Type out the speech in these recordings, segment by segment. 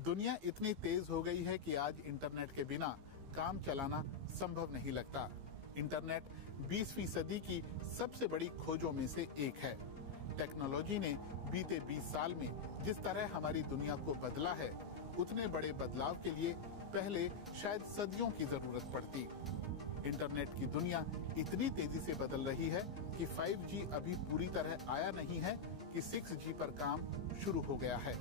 दुनिया इतनी तेज हो गई है कि आज इंटरनेट के बिना काम चलाना संभव नहीं लगता। इंटरनेट 20वीं सदी की सबसे बड़ी खोजों में से एक है। टेक्नोलॉजी ने बीते 20 साल में जिस तरह हमारी दुनिया को बदला है, उतने बड़े बदलाव के लिए पहले शायद सदियों की जरूरत पड़ती। इंटरनेट की दुनिया इतनी तेजी से बदल रही है कि 5G अभी पूरी तरह आया नहीं है कि 6G पर काम शुरू हो गया है।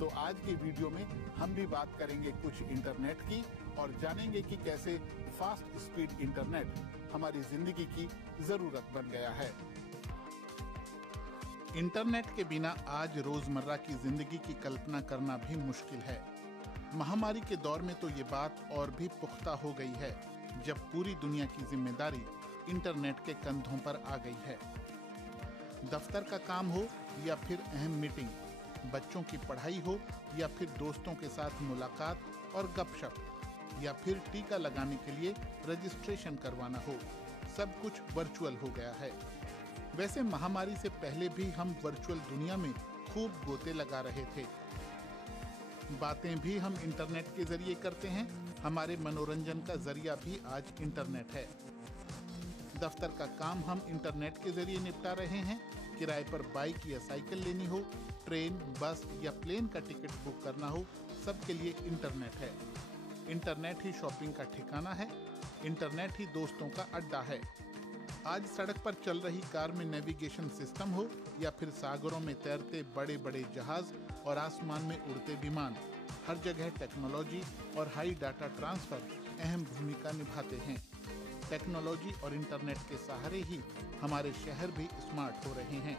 तो आज की वीडियो में हम भी बात करेंगे कुछ इंटरनेट की और जानेंगे कि कैसे फास्ट स्पीड इंटरनेट हमारी जिंदगी की जरूरत बन गया है। इंटरनेट के बिना आज रोजमर्रा की जिंदगी की कल्पना करना भी मुश्किल है। महामारी के दौर में तो ये बात और भी पुख्ता हो गई है, जब पूरी दुनिया की जिम्मेदारी इंटरनेट के कंधों पर आ गई है। दफ्तर का काम हो या फिर अहम मीटिंग, बच्चों की पढ़ाई हो या फिर दोस्तों के साथ मुलाकात और गपशप, या फिर टीका लगाने के लिए रजिस्ट्रेशन करवाना हो, सब कुछ वर्चुअल हो गया है। वैसे महामारी से पहले भी हम वर्चुअल दुनिया में खूब गोते लगा रहे थे। बातें भी हम इंटरनेट के जरिए करते हैं। हमारे मनोरंजन का जरिया भी आज इंटरनेट है। दफ्तर का काम हम इंटरनेट के जरिए निपटा रहे हैं। किराए पर बाइक या साइकिल लेनी हो, ट्रेन, बस या प्लेन का टिकट बुक करना हो, सबके लिए इंटरनेट है। इंटरनेट ही शॉपिंग का ठिकाना है। इंटरनेट ही दोस्तों का अड्डा है। आज सड़क पर चल रही कार में नेविगेशन सिस्टम हो या फिर सागरों में तैरते बड़े बड़े जहाज और आसमान में उड़ते विमान, हर जगह टेक्नोलॉजी और हाई डाटा ट्रांसफर अहम भूमिका निभाते हैं। टेक्नोलॉजी और इंटरनेट के सहारे ही हमारे शहर भी स्मार्ट हो रहे हैं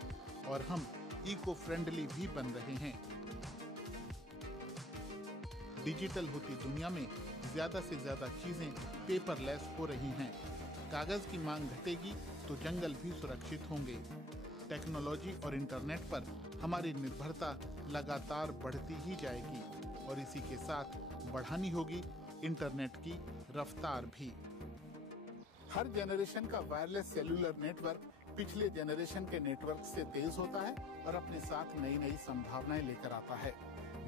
और हम इको फ्रेंडली भी बन रहे हैं। डिजिटल होती दुनिया में ज्यादा से ज्यादा चीजें पेपरलेस हो रही हैं। कागज की मांग घटेगी तो जंगल भी सुरक्षित होंगे। टेक्नोलॉजी और इंटरनेट पर हमारी निर्भरता लगातार बढ़ती ही जाएगी और इसी के साथ बढ़ानी होगी इंटरनेट की रफ्तार भी। हर जनरेशन का वायरलेस सेलुलर नेटवर्क पिछले जनरेशन के नेटवर्क से तेज होता है और अपने साथ नई नई संभावनाएं लेकर आता है।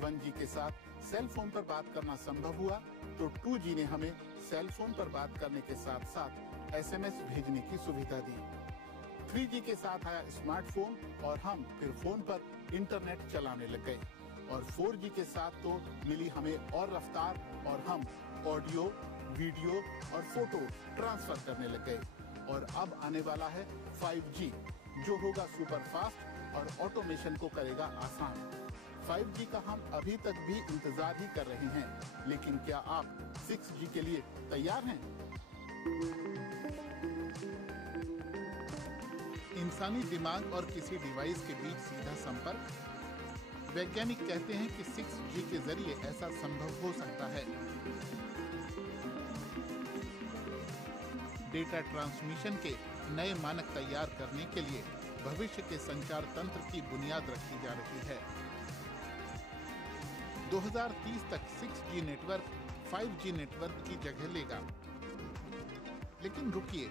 1G के साथ सेल फोन पर बात करना संभव हुआ तो 2G ने हमें सेल फोन पर बात करने के साथ साथ SMS भेजने की सुविधा दी। 3G के साथ आया स्मार्टफोन और हम फिर फोन पर इंटरनेट चलाने लग गए और 4G के साथ तो मिली हमें और रफ्तार और हम ऑडियो, वीडियो और फोटो ट्रांसफर करने लग गए। और अब आने वाला है 5G, जो होगा सुपर फास्ट और ऑटोमेशन को करेगा आसान। 5G का हम अभी तक भी इंतजार ही कर रहे हैं, लेकिन क्या आप 6G के लिए तैयार हैं? इंसानी दिमाग और किसी डिवाइस के बीच सीधा संपर्क। वैज्ञानिक कहते हैं कि 6G के जरिए ऐसा संभव हो सकता है। डेटा ट्रांसमिशन के नए मानक तैयार करने के लिए भविष्य के संचार तंत्र की बुनियाद रखी जा रही है। 2030 तक 6G नेटवर्क 5G नेटवर्क की जगह लेगा। लेकिन रुकिए,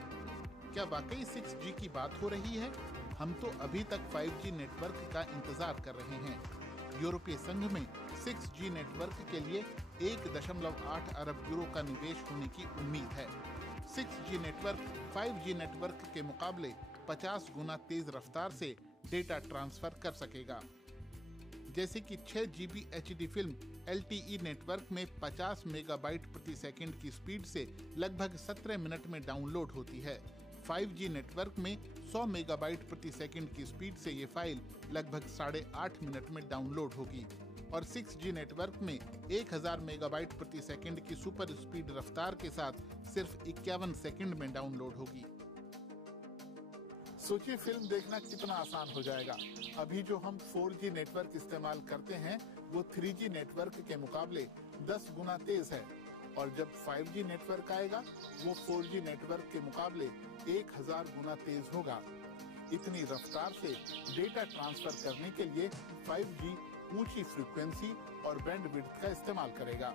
क्या वाकई 6G की बात हो रही है? हम तो अभी तक 5G नेटवर्क का इंतजार कर रहे हैं। यूरोपीय संघ में 6G नेटवर्क के लिए 1.8 अरब यूरो का निवेश होने की उम्मीद है। 6G नेटवर्क 5G नेटवर्क के मुकाबले 50 गुना तेज रफ्तार से डेटा ट्रांसफर कर सकेगा। जैसे कि 6 GB HD film LTE network में 50 मेगाबाइट प्रति सेकंड की स्पीड से लगभग 17 मिनट में डाउनलोड होती है। 5G नेटवर्क में 100 मेगाबाइट प्रति सेकंड की स्पीड से ये फाइल लगभग 8.5 मिनट में डाउनलोड होगी और 6G नेटवर्क में 1000 मेगाबाइट प्रति सेकंड की सुपर स्पीड रफ्तार के साथ सिर्फ 51 सेकंड में डाउनलोड होगी। सोचिए, फिल्म देखना कितना आसान हो जाएगा। अभी जो हम 4G नेटवर्क इस्तेमाल करते हैं वो 3G नेटवर्क के मुकाबले 10 गुना तेज है और जब 5G नेटवर्क आएगा वो 4G नेटवर्क के मुकाबले 1000 गुना तेज होगा। इतनी रफ्तार से डेटा ट्रांसफर करने के लिए 5G ऊंची फ्रीक्वेंसी और बैंडविड्थ का इस्तेमाल करेगा।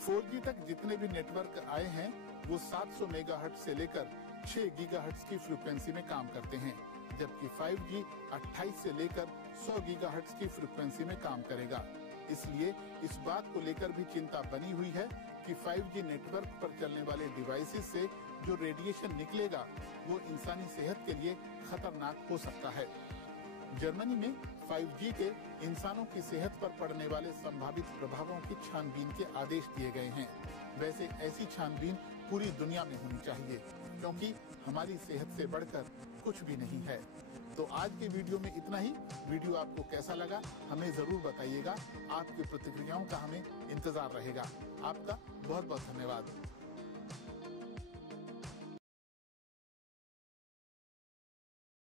4G तक जितने भी नेटवर्क आए हैं वो 700 मेगाहर्ट्ज से लेकर 6 गीगाहर्ट्ज की फ्रीक्वेंसी में काम करते हैं, जबकि 5G 28 से लेकर 100 गीगाहर्ट्ज की फ्रीक्वेंसी में काम करेगा। इसलिए इस बात को लेकर भी चिंता बनी हुई है कि 5G नेटवर्क पर चलने वाले डिवाइसेस से जो रेडिएशन निकलेगा वो इंसानी सेहत के लिए खतरनाक हो सकता है। जर्मनी में 5G के इंसानों की सेहत पर पड़ने वाले संभावित प्रभावों की छानबीन के आदेश दिए गए हैं। वैसे ऐसी छानबीन पूरी दुनिया में होनी चाहिए, क्योंकि हमारी सेहत से बढ़कर कुछ भी नहीं है। तो आज के वीडियो में इतना ही। वीडियो आपको कैसा लगा हमें जरूर बताइएगा। आपकी प्रतिक्रियाओं का हमें इंतजार रहेगा। आपका बहुत बहुत धन्यवाद।